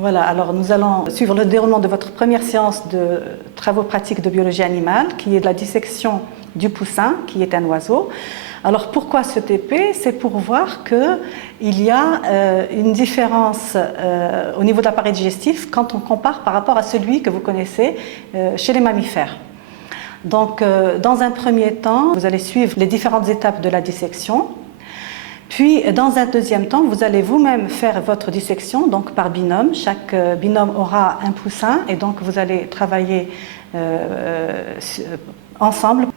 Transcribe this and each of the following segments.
Voilà, alors nous allons suivre le déroulement de votre première séance de travaux pratiques de biologie animale, qui est de la dissection du poussin, qui est un oiseau. Alors pourquoi ce TP? C'est pour voir qu'il y a une différence au niveau de l'appareil digestif quand on compare par rapport à celui que vous connaissez chez les mammifères. Donc dans un premier temps, vous allez suivre les différentes étapes de la dissection. Puis, dans un deuxième temps, vous allez vous-même faire votre dissection, donc par binôme. Chaque binôme aura un poussin et donc vous allez travailler ensemble.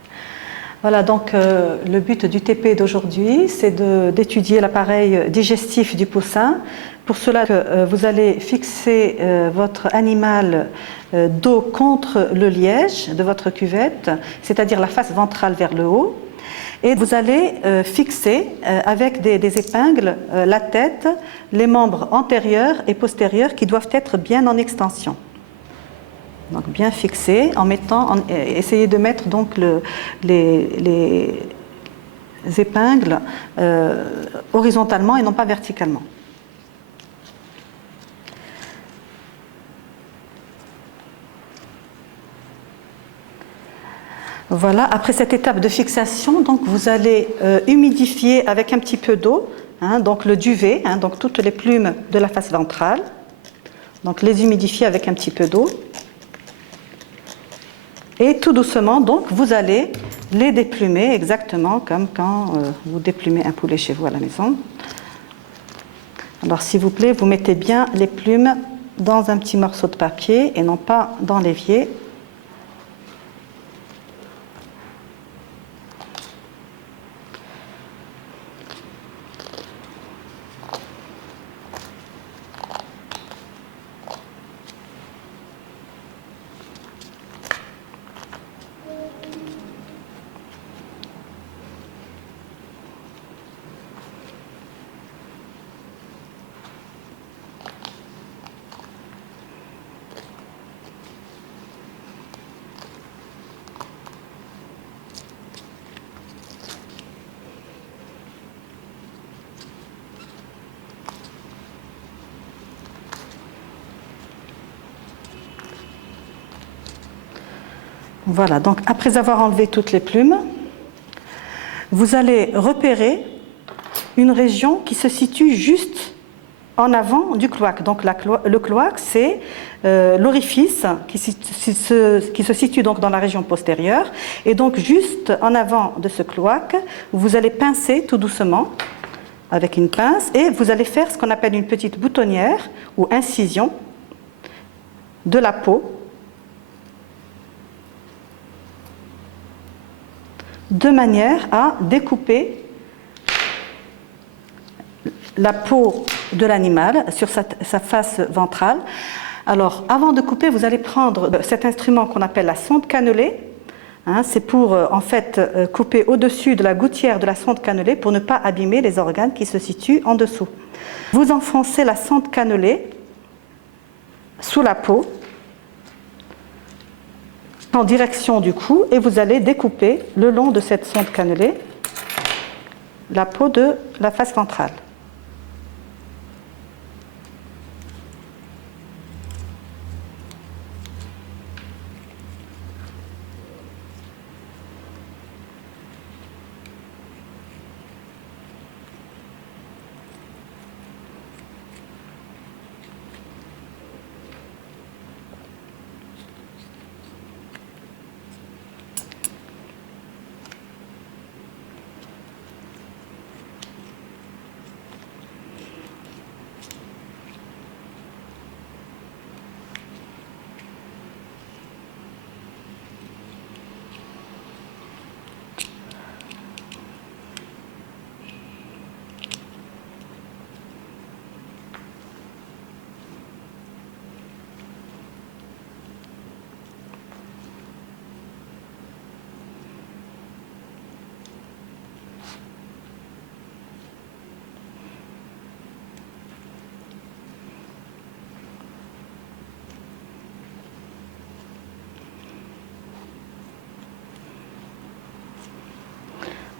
Voilà, donc le but du TP d'aujourd'hui, c'est d'étudier l'appareil digestif du poussin. Pour cela, vous allez fixer votre animal dos contre le liège de votre cuvette, c'est-à-dire la face ventrale vers le haut. Et vous allez fixer avec des épingles la tête, les membres antérieurs et postérieurs qui doivent être bien en extension. Donc bien fixés, essayez de mettre donc les épingles horizontalement et non pas verticalement. Voilà, après cette étape de fixation, donc vous allez humidifier avec un petit peu d'eau, donc le duvet, donc toutes les plumes de la face ventrale. Donc les humidifier avec un petit peu d'eau. Et tout doucement, donc vous allez les déplumer exactement comme quand vous déplumez un poulet chez vous à la maison. Alors s'il vous plaît, vous mettez bien les plumes dans un petit morceau de papier et non pas dans l'évier. Voilà, donc après avoir enlevé toutes les plumes, vous allez repérer une région qui se situe juste en avant du cloaque. Donc le cloaque, c'est l'orifice qui se situe donc dans la région postérieure. Et donc juste en avant de ce cloaque, vous allez pincer tout doucement avec une pince et vous allez faire ce qu'on appelle une petite boutonnière ou incision de la peau, de manière à découper la peau de l'animal sur sa face ventrale. Alors, avant de couper, vous allez prendre cet instrument qu'on appelle la sonde cannelée. C'est pour, en fait, couper au-dessus de la gouttière de la sonde cannelée pour ne pas abîmer les organes qui se situent en dessous. Vous enfoncez la sonde cannelée sous la peau, en direction du cou, et vous allez découper le long de cette sonde cannelée la peau de la face ventrale.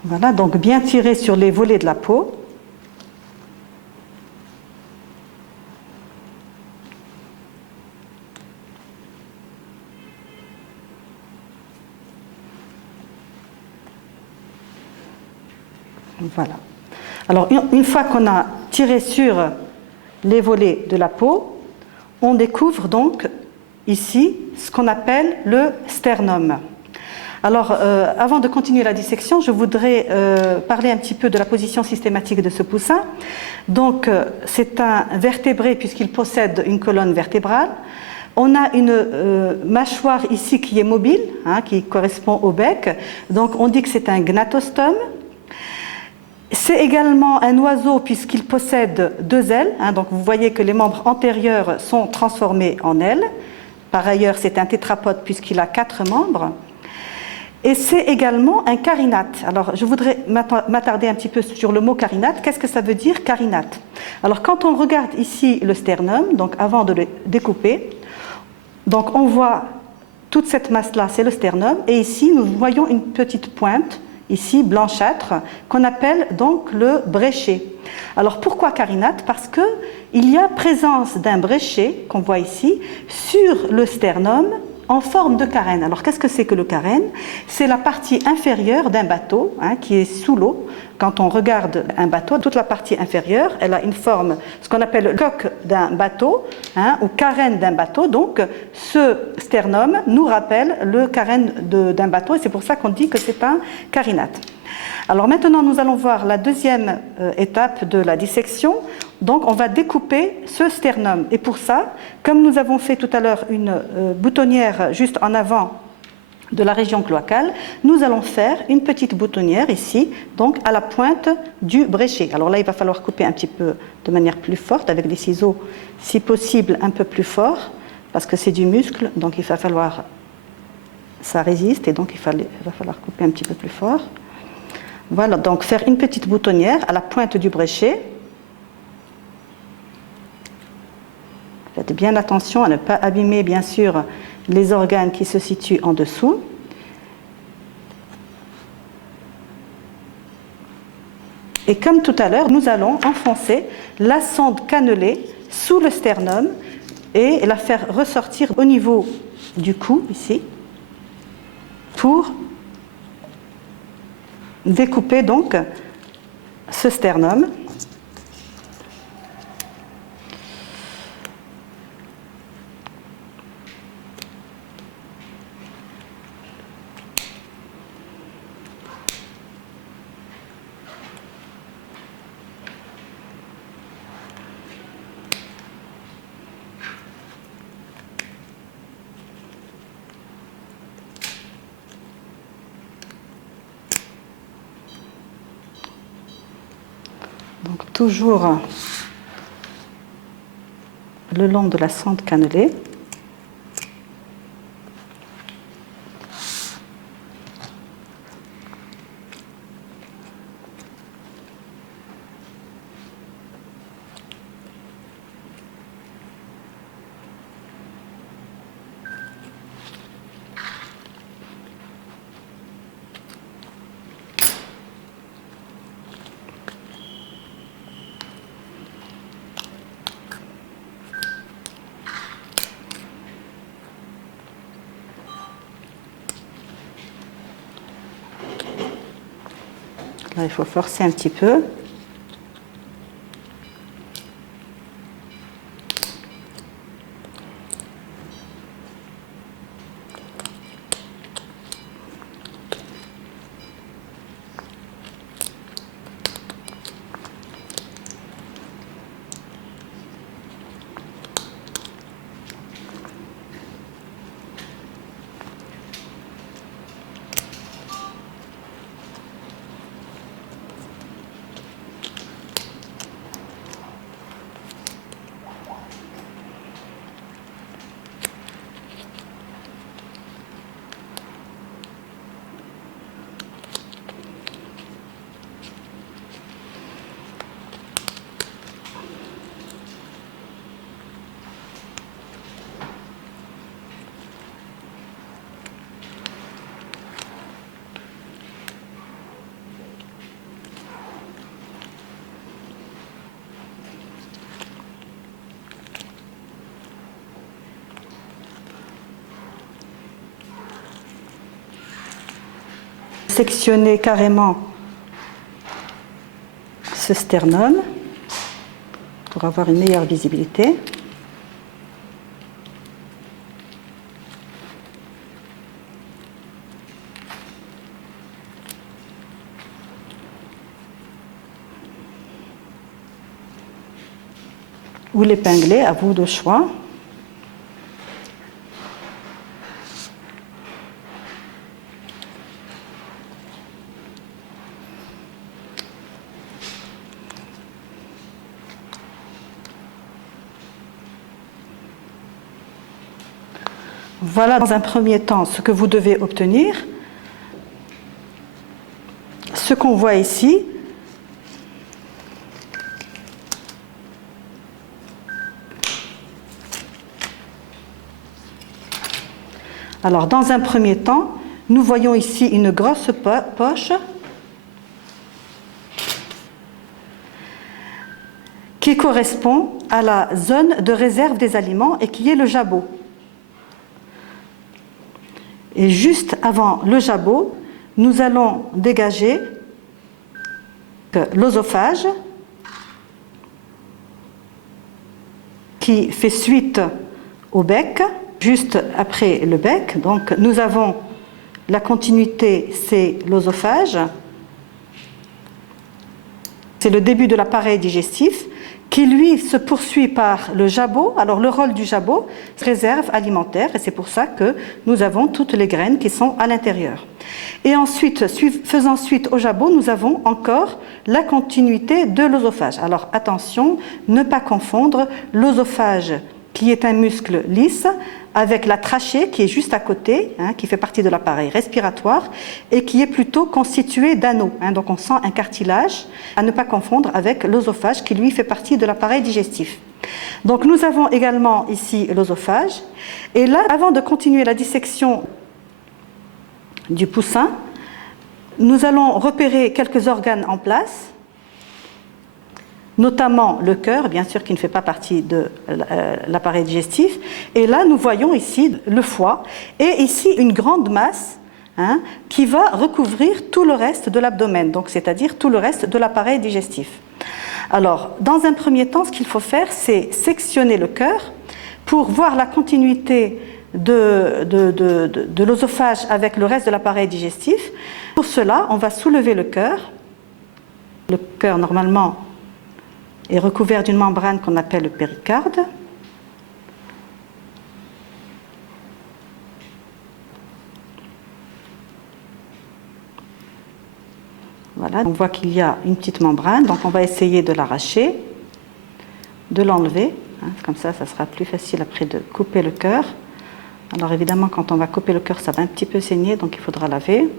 Voilà, donc bien tirer sur les volets de la peau. Voilà. Alors, une fois qu'on a tiré sur les volets de la peau, on découvre donc ici ce qu'on appelle le sternum. Alors, avant de continuer la dissection, je voudrais parler un petit peu de la position systématique de ce poussin. Donc, c'est un vertébré puisqu'il possède une colonne vertébrale. On a une mâchoire ici qui est mobile, hein, qui correspond au bec. Donc, on dit que c'est un gnatostome. C'est également un oiseau puisqu'il possède 2 ailes. Hein, donc, vous voyez que les membres antérieurs sont transformés en ailes. Par ailleurs, c'est un tétrapode puisqu'il a 4 membres. Et c'est également un carinate. Alors, je voudrais m'attarder un petit peu sur le mot carinate. Qu'est-ce que ça veut dire, carinate? Alors, quand on regarde ici le sternum, donc avant de le découper, donc on voit toute cette masse-là, c'est le sternum, et ici, nous voyons une petite pointe, ici, blanchâtre, qu'on appelle donc le bréchet. Alors, pourquoi carinate? Parce qu'il y a présence d'un bréchet, qu'on voit ici, sur le sternum, en forme de carène. Alors, qu'est-ce que c'est que le carène? C'est la partie inférieure d'un bateau, hein, qui est sous l'eau. Quand on regarde un bateau, toute la partie inférieure, elle a une forme, ce qu'on appelle le coque d'un bateau, hein, ou carène d'un bateau. Donc, ce sternum nous rappelle le carène d'un bateau, et c'est pour ça qu'on dit que c'est un carinate. Alors maintenant, nous allons voir la deuxième étape de la dissection. Donc, on va découper ce sternum. Et pour ça, comme nous avons fait tout à l'heure une boutonnière juste en avant de la région cloacale, nous allons faire une petite boutonnière ici, donc à la pointe du bréchet. Alors là, il va falloir couper un petit peu de manière plus forte, avec des ciseaux, si possible, un peu plus forts, parce que c'est du muscle, donc il va falloir... Ça résiste, et donc il va falloir couper un petit peu plus fort. Voilà, donc faire une petite boutonnière à la pointe du bréchet. Faites bien attention à ne pas abîmer, bien sûr, les organes qui se situent en dessous. Et comme tout à l'heure, nous allons enfoncer la sonde cannelée sous le sternum et la faire ressortir au niveau du cou, ici, pour découper donc ce sternum. Donc toujours le long de la sonde cannelée. Là, il faut forcer un petit peu. Sectionner carrément ce sternum pour avoir une meilleure visibilité. Ou l'épingler, à vous de choix. Voilà dans un premier temps ce que vous devez obtenir. Ce qu'on voit ici, alors dans un premier temps, nous voyons ici une grosse poche qui correspond à la zone de réserve des aliments et qui est le jabot. Et juste avant le jabot, nous allons dégager l'œsophage qui fait suite au bec, juste après le bec. Donc nous avons la continuité, c'est l'œsophage. C'est le début de l'appareil digestif qui, lui, se poursuit par le jabot. Alors, le rôle du jabot, c'est réserve alimentaire, et c'est pour ça que nous avons toutes les graines qui sont à l'intérieur. Et ensuite, faisant suite au jabot, nous avons encore la continuité de l'œsophage. Alors, attention, ne pas confondre l'œsophage, qui est un muscle lisse, avec la trachée qui est juste à côté, qui fait partie de l'appareil respiratoire et qui est plutôt constitué d'anneaux. Donc on sent un cartilage, à ne pas confondre avec l'œsophage qui lui fait partie de l'appareil digestif. Donc nous avons également ici l'œsophage. Et là, avant de continuer la dissection du poussin, nous allons repérer quelques organes en place, notamment le cœur, bien sûr, qui ne fait pas partie de l'appareil digestif. Et là, nous voyons ici le foie et ici une grande masse qui va recouvrir tout le reste de l'abdomen, donc c'est-à-dire tout le reste de l'appareil digestif. Alors, dans un premier temps, ce qu'il faut faire, c'est sectionner le cœur pour voir la continuité de l'œsophage avec le reste de l'appareil digestif. Pour cela, on va soulever le cœur. Le cœur, normalement, est recouvert d'une membrane qu'on appelle le péricarde. Voilà, on voit qu'il y a une petite membrane, donc on va essayer de l'arracher, de l'enlever, comme ça sera plus facile après de couper le cœur. Alors évidemment, quand on va couper le cœur, ça va un petit peu saigner, donc il faudra laver.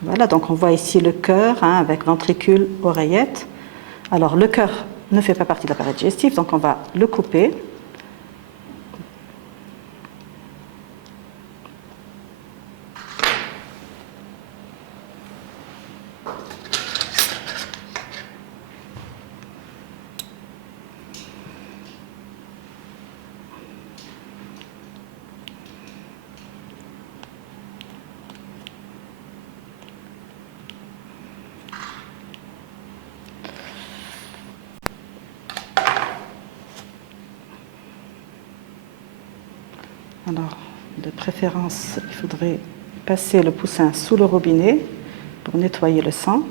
Voilà, donc on voit ici le cœur avec ventricule, oreillette. Alors le cœur ne fait pas partie de l'appareil digestif, donc on va le couper. Alors, de préférence, il faudrait passer le poussin sous le robinet pour nettoyer le sang.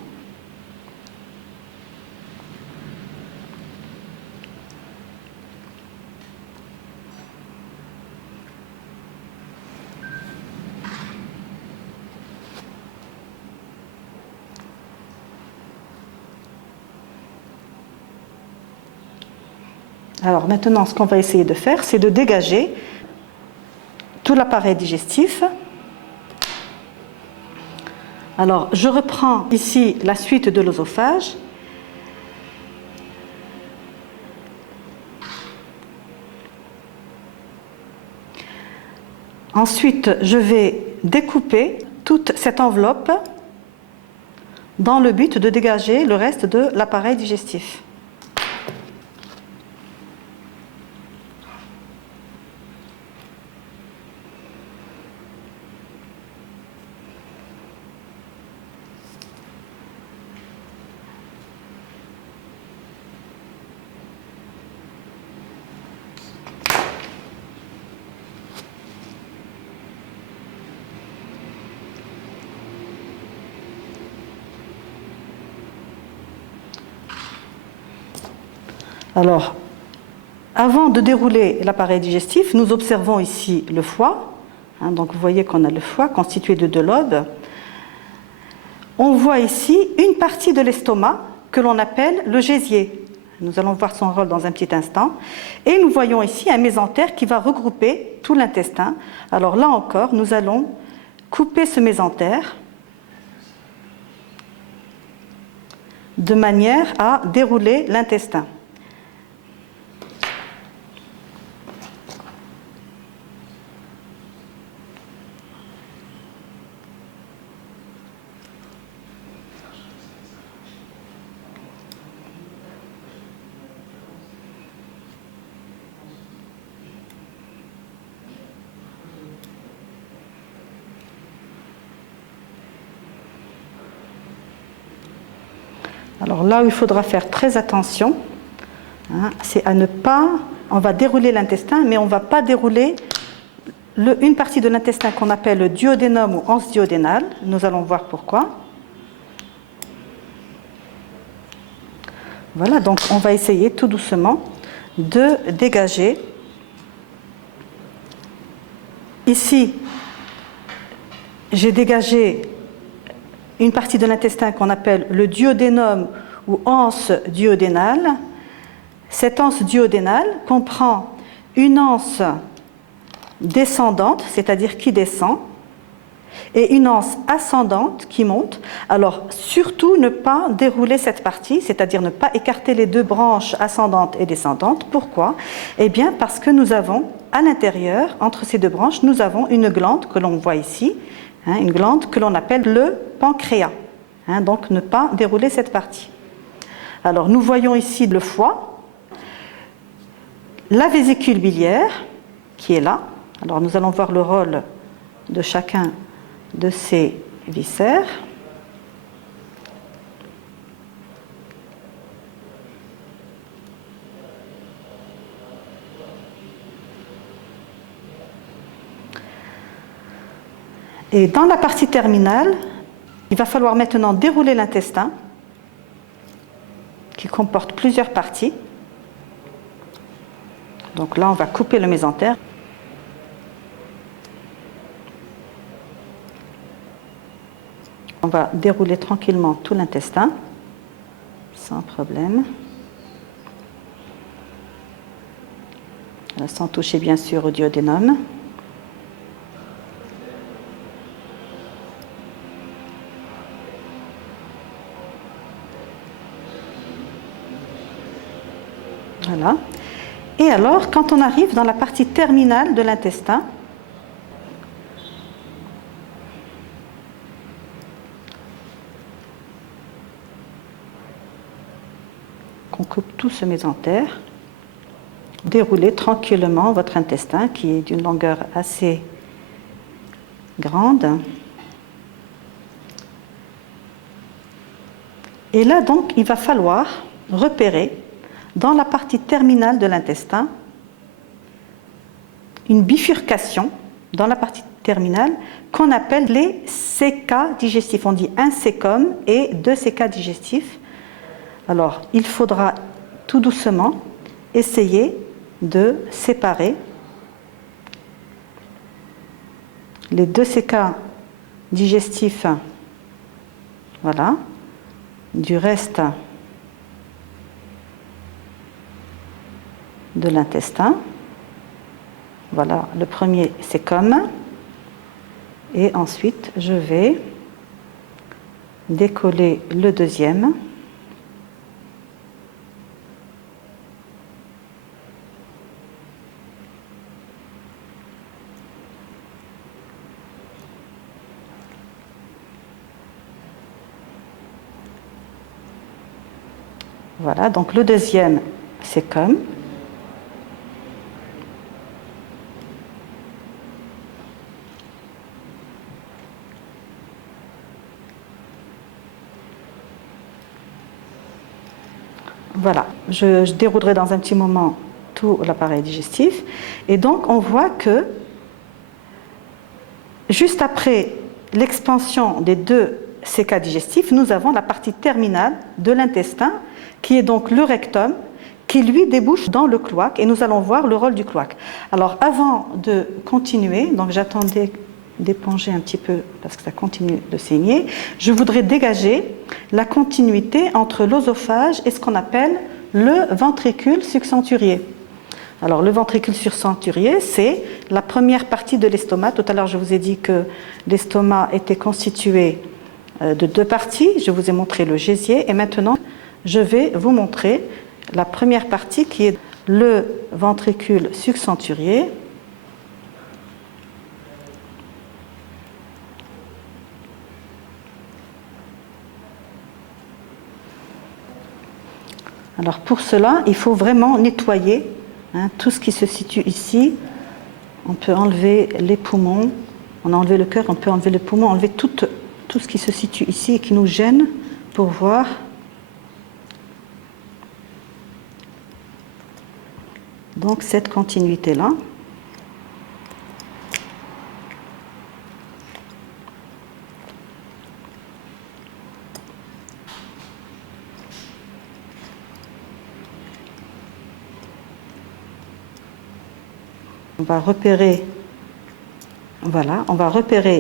Alors maintenant, ce qu'on va essayer de faire, c'est de dégager tout l'appareil digestif. Alors, je reprends ici la suite de l'œsophage. Ensuite, je vais découper toute cette enveloppe dans le but de dégager le reste de l'appareil digestif. Alors, avant de dérouler l'appareil digestif, nous observons ici le foie. Donc vous voyez qu'on a le foie constitué de 2 lobes. On voit ici une partie de l'estomac que l'on appelle le gésier. Nous allons voir son rôle dans un petit instant. Et nous voyons ici un mésentère qui va regrouper tout l'intestin. Alors là encore, nous allons couper ce mésentère de manière à dérouler l'intestin. Alors là où il faudra faire très attention, c'est à ne pas, on va dérouler l'intestin, mais on ne va pas dérouler une partie de l'intestin qu'on appelle le duodénum ou anse duodénale. Nous allons voir pourquoi. Voilà, donc on va essayer tout doucement de dégager. Ici, j'ai dégagé une partie de l'intestin qu'on appelle le duodénum ou anse duodénale. Cette anse duodénale comprend une anse descendante, c'est-à-dire qui descend, et une anse ascendante qui monte. Alors, surtout ne pas dérouler cette partie, c'est-à-dire ne pas écarter les 2 branches ascendantes et descendantes. Pourquoi? Eh bien, parce que nous avons, à l'intérieur, entre ces 2 branches, nous avons une glande que l'on voit ici, une glande que l'on appelle le pancréas. Donc, ne pas dérouler cette partie. Alors, nous voyons ici le foie, la vésicule biliaire, qui est là. Alors, nous allons voir le rôle de chacun de ces viscères. Et dans la partie terminale, il va falloir maintenant dérouler l'intestin, qui comporte plusieurs parties. Donc là, on va couper le mésentère. On va dérouler tranquillement tout l'intestin, sans problème. Sans toucher bien sûr au duodénum. Voilà. Et alors, quand on arrive dans la partie terminale de l'intestin, qu'on coupe tout ce mésentère, déroulez tranquillement votre intestin qui est d'une longueur assez grande. Et là donc, il va falloir repérer dans la partie terminale de l'intestin une bifurcation dans la partie terminale qu'on appelle les cécas digestifs. On dit un cécum et 2 cécas digestifs. Alors, il faudra tout doucement essayer de séparer les 2 cécas digestifs, voilà, du reste de l'intestin. Voilà, le premier cécum. Et ensuite, je vais décoller le deuxième. Voilà, donc le deuxième, c'est comme. Voilà, je déroulerai dans un petit moment tout l'appareil digestif. Et donc, on voit que juste après l'expansion des deux CK digestifs, nous avons la partie terminale de l'intestin, qui est donc le rectum, qui lui débouche dans le cloaque, et nous allons voir le rôle du cloaque. Alors, avant de continuer, donc j'attendais d'éponger un petit peu parce que ça continue de saigner, je voudrais dégager la continuité entre l'œsophage et ce qu'on appelle le ventricule subcenturier. Alors le ventricule subcenturier, c'est la première partie de l'estomac. Tout à l'heure, je vous ai dit que l'estomac était constitué de deux parties. Je vous ai montré le gésier et maintenant, je vais vous montrer la première partie qui est le ventricule subcenturier. Alors pour cela, il faut vraiment nettoyer tout ce qui se situe ici. On peut enlever les poumons, on a enlevé le cœur, on peut enlever les poumons, enlever tout ce qui se situe ici et qui nous gêne pour voir. Donc cette continuité-là. On va repérer, voilà, on va repérer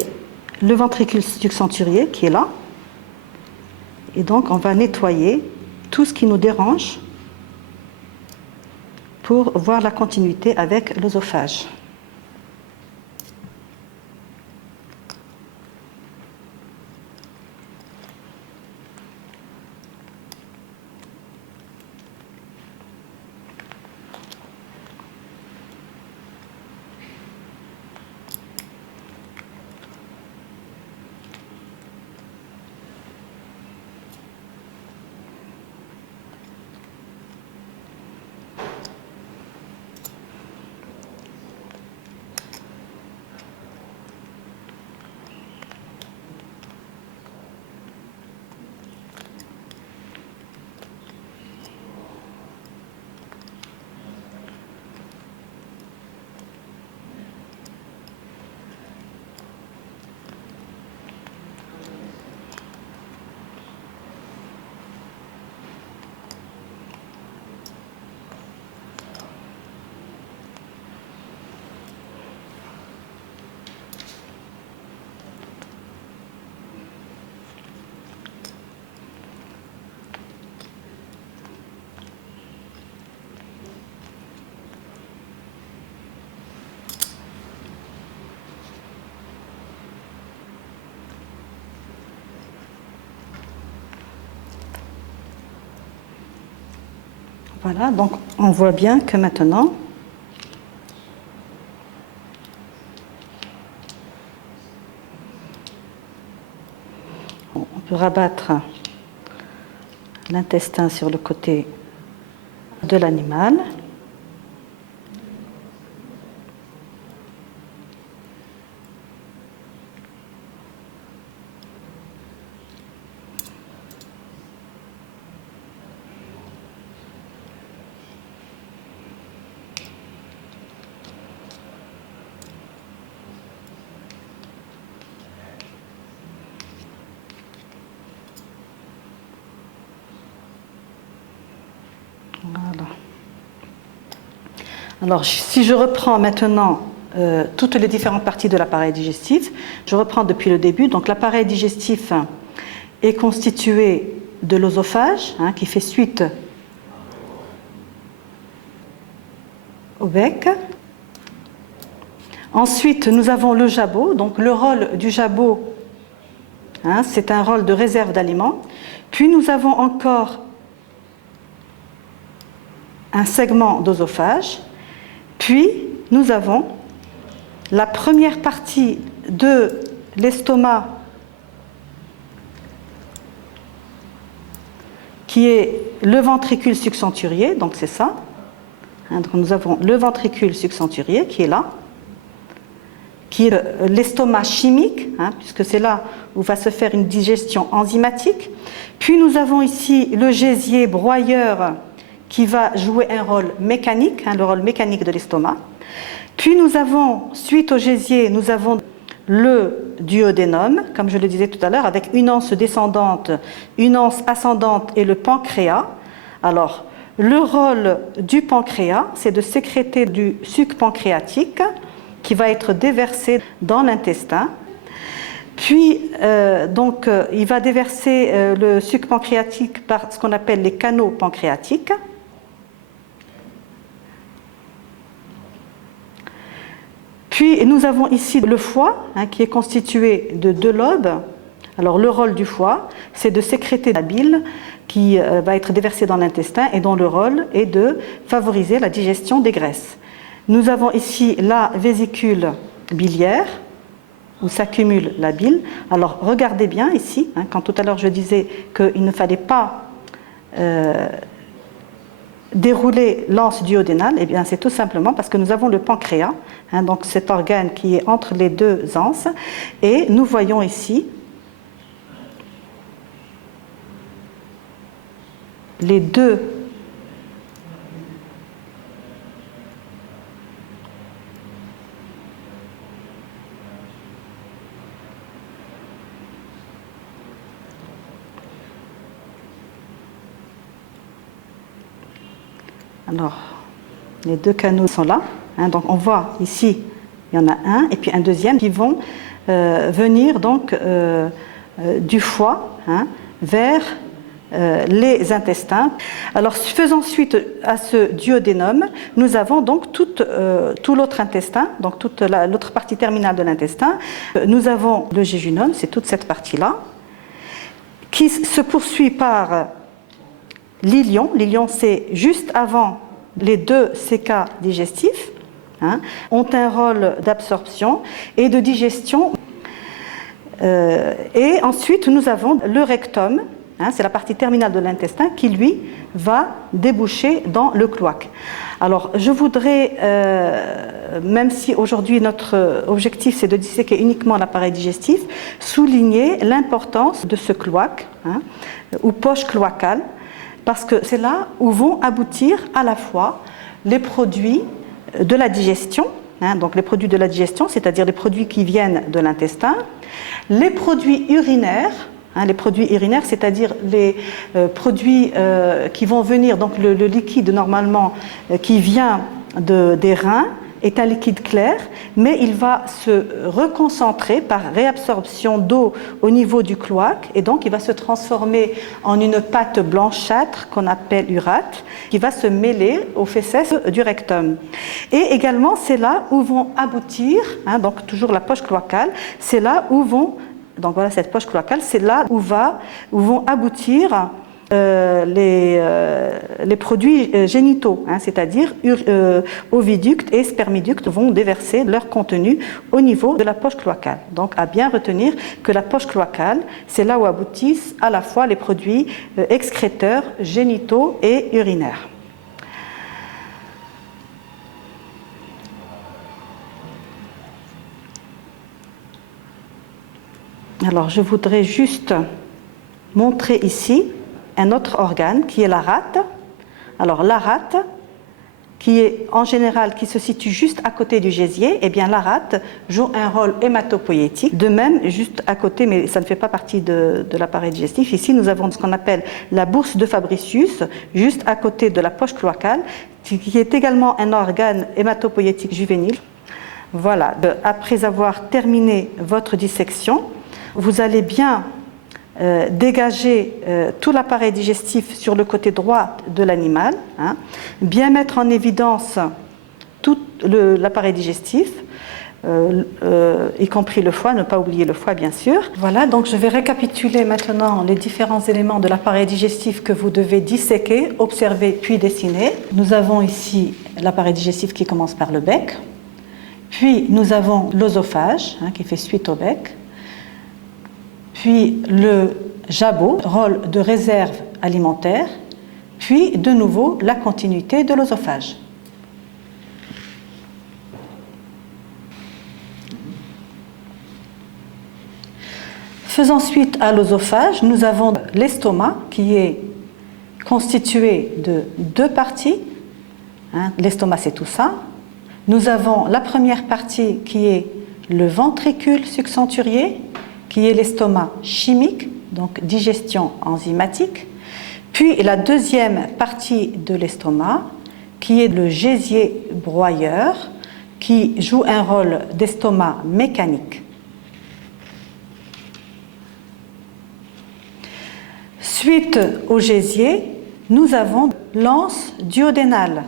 le ventricule subcenturier qui est là. Et donc on va nettoyer tout ce qui nous dérange pour voir la continuité avec l'œsophage. Voilà, donc on voit bien que maintenant, on peut rabattre l'intestin sur le côté de l'animal. Voilà. Alors, si je reprends maintenant toutes les différentes parties de l'appareil digestif, je reprends depuis le début. Donc, l'appareil digestif est constitué de l'œsophage, qui fait suite au bec. Ensuite, nous avons le jabot. Donc, le rôle du jabot, c'est un rôle de réserve d'aliments. Puis, nous avons encore un segment d'œsophage. Puis, nous avons la première partie de l'estomac qui est le ventricule subcenturier, donc c'est ça. Donc nous avons le ventricule subcenturier qui est là, qui est l'estomac chimique, puisque c'est là où va se faire une digestion enzymatique. Puis nous avons ici le gésier broyeur qui va jouer un rôle mécanique, le rôle mécanique de l'estomac. Puis nous avons, suite au gésier, nous avons le duodénum, comme je le disais tout à l'heure, avec une anse descendante, une anse ascendante et le pancréas. Alors, le rôle du pancréas, c'est de sécréter du suc pancréatique qui va être déversé dans l'intestin. Puis, il va déverser le suc pancréatique par ce qu'on appelle les canaux pancréatiques. Puis, nous avons ici le foie, qui est constitué de 2 lobes. Alors, le rôle du foie, c'est de sécréter la bile qui va être déversée dans l'intestin et dont le rôle est de favoriser la digestion des graisses. Nous avons ici la vésicule biliaire, où s'accumule la bile. Alors, regardez bien ici, quand tout à l'heure je disais qu'il ne fallait pas dérouler l'anse duodénale, eh bien c'est tout simplement parce que nous avons le pancréas, donc cet organe qui est entre les 2 anses, et nous voyons ici les 2 Alors, les 2 canaux sont là. Donc, on voit ici, il y en a un et puis un deuxième qui vont venir donc du foie vers les intestins. Alors, faisant suite à ce duodénum, nous avons donc tout l'autre intestin, donc toute l'autre partie terminale de l'intestin. Nous avons le jéjunum, c'est toute cette partie-là, qui se poursuit par l'ilion. L'ilion, c'est juste avant les 2 CK digestifs, ont un rôle d'absorption et de digestion. Et ensuite, nous avons le rectum, c'est la partie terminale de l'intestin qui, lui, va déboucher dans le cloaque. Alors, je voudrais, même si aujourd'hui notre objectif c'est de disséquer uniquement l'appareil digestif, souligner l'importance de ce cloaque, ou poche cloacale, parce que c'est là où vont aboutir à la fois les produits de la digestion, donc les produits de la digestion, c'est-à-dire les produits qui viennent de l'intestin, les produits urinaires, c'est-à-dire les produits qui vont venir, donc le liquide normalement qui vient des reins, est un liquide clair, mais il va se reconcentrer par réabsorption d'eau au niveau du cloaque, et donc il va se transformer en une pâte blanchâtre qu'on appelle urate, qui va se mêler aux fesses du rectum. Et également, c'est là où vont aboutir, donc toujours la poche cloacale, c'est là où vont, donc voilà cette poche cloacale, c'est là où vont aboutir les produits génitaux, c'est-à-dire oviductes et spermiductes vont déverser leur contenu au niveau de la poche cloacale. Donc à bien retenir que la poche cloacale, c'est là où aboutissent à la fois les produits excréteurs, génitaux et urinaires. Alors je voudrais juste montrer ici un autre organe qui est la rate. Alors la rate, qui est en général qui se situe juste à côté du gésier, eh bien la rate joue un rôle hématopoïétique. De même, juste à côté, mais ça ne fait pas partie de l'appareil digestif. Ici, nous avons ce qu'on appelle la bourse de Fabricius, juste à côté de la poche cloacale, qui est également un organe hématopoïétique juvénile. Voilà. Après avoir terminé votre dissection, vous allez bien dégager tout l'appareil digestif sur le côté droit de l'animal, bien mettre en évidence tout l'appareil digestif, y compris le foie, ne pas oublier le foie bien sûr. Voilà, donc je vais récapituler maintenant les différents éléments de l'appareil digestif que vous devez disséquer, observer puis dessiner. Nous avons ici l'appareil digestif qui commence par le bec, puis nous avons l'œsophage qui fait suite au bec, puis le jabot, rôle de réserve alimentaire, puis de nouveau la continuité de l'œsophage. Faisant suite à l'œsophage, nous avons l'estomac qui est constitué de deux parties. L'estomac, c'est tout ça. Nous avons la première partie qui est le ventricule succenturier, qui est l'estomac chimique, donc digestion enzymatique. Puis la deuxième partie de l'estomac, qui est le gésier broyeur, qui joue un rôle d'estomac mécanique. Suite au gésier, nous avons l'anse duodénale.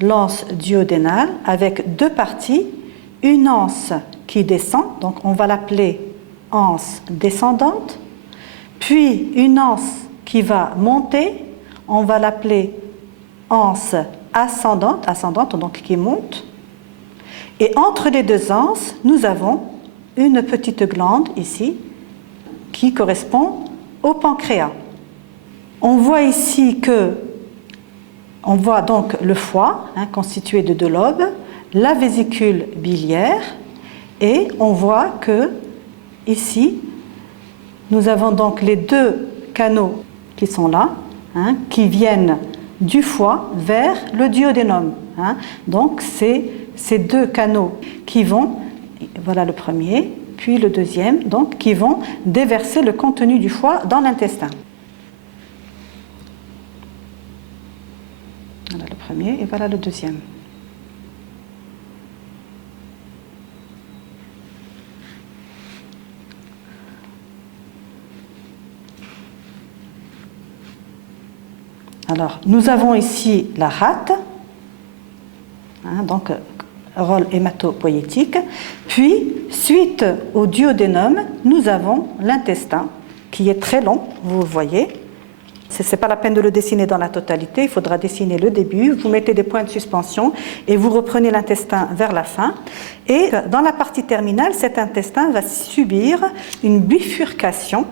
L'anse duodénale avec deux parties, une anse qui descend, donc on va l'appeler anse descendante, puis une anse qui va monter, on va l'appeler anse ascendante donc qui monte. Et entre les deux anses, nous avons une petite glande ici qui correspond au pancréas. On voit ici on voit donc le foie constitué de deux lobes, la vésicule biliaire, et on voit que ici nous avons donc les deux canaux qui sont là, qui viennent du foie vers le duodénum. Donc c'est ces deux canaux qui vont, voilà le premier, puis le deuxième, donc qui vont déverser le contenu du foie dans l'intestin. Voilà le premier et voilà le deuxième. Alors, nous avons ici la rate, donc rôle hématopoïétique. Puis, suite au duodénum, nous avons l'intestin, qui est très long, vous le voyez. Ce n'est pas la peine de le dessiner dans la totalité, il faudra dessiner le début, vous mettez des points de suspension et vous reprenez l'intestin vers la fin. Et dans la partie terminale, cet intestin va subir une bifurcation,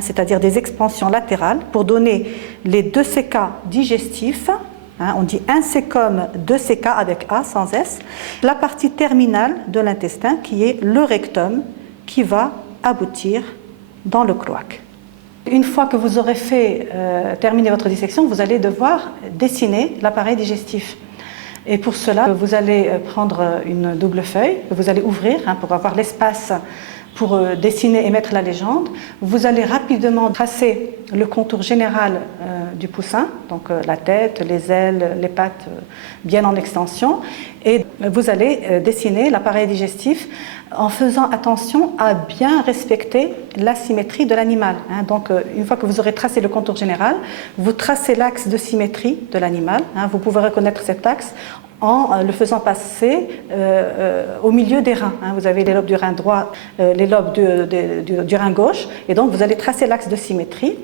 c'est-à-dire des expansions latérales pour donner les deux CK digestifs. On dit un C comme deux CK avec A sans S. La partie terminale de l'intestin qui est le rectum qui va aboutir dans le cloaque. Une fois que vous aurez terminé votre dissection, vous allez devoir dessiner l'appareil digestif. Et pour cela, vous allez prendre une double feuille que vous allez ouvrir pour avoir l'espace pour dessiner et mettre la légende. Vous allez rapidement tracer le contour général du poussin, donc la tête, les ailes, les pattes bien en extension, et vous allez dessiner l'appareil digestif en faisant attention à bien respecter la symétrie de l'animal. Donc une fois que vous aurez tracé le contour général, vous tracez l'axe de symétrie de l'animal. Vous pouvez reconnaître cet axe en le faisant passer au milieu des reins. Vous avez les lobes du rein droit, les lobes du rein gauche, et donc vous allez tracer l'axe de symétrie.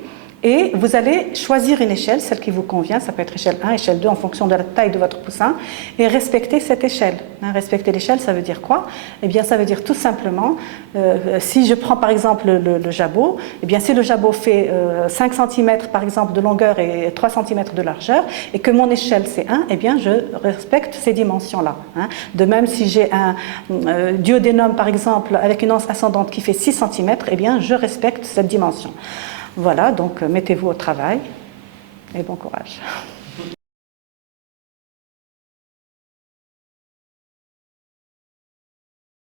Et vous allez choisir une échelle, celle qui vous convient, ça peut être échelle 1, échelle 2 en fonction de la taille de votre poussin, et respecter cette échelle. Respecter l'échelle, ça veut dire quoi? Eh bien, ça veut dire tout simplement, si je prends par exemple le jabot, eh bien, si le jabot fait 5 cm par exemple de longueur et 3 cm de largeur, et que mon échelle c'est 1, eh bien, je respecte ces dimensions-là. De même, si j'ai un duodénum par exemple avec une anse ascendante qui fait 6 cm, eh bien, je respecte cette dimension. Voilà, donc mettez-vous au travail et bon courage.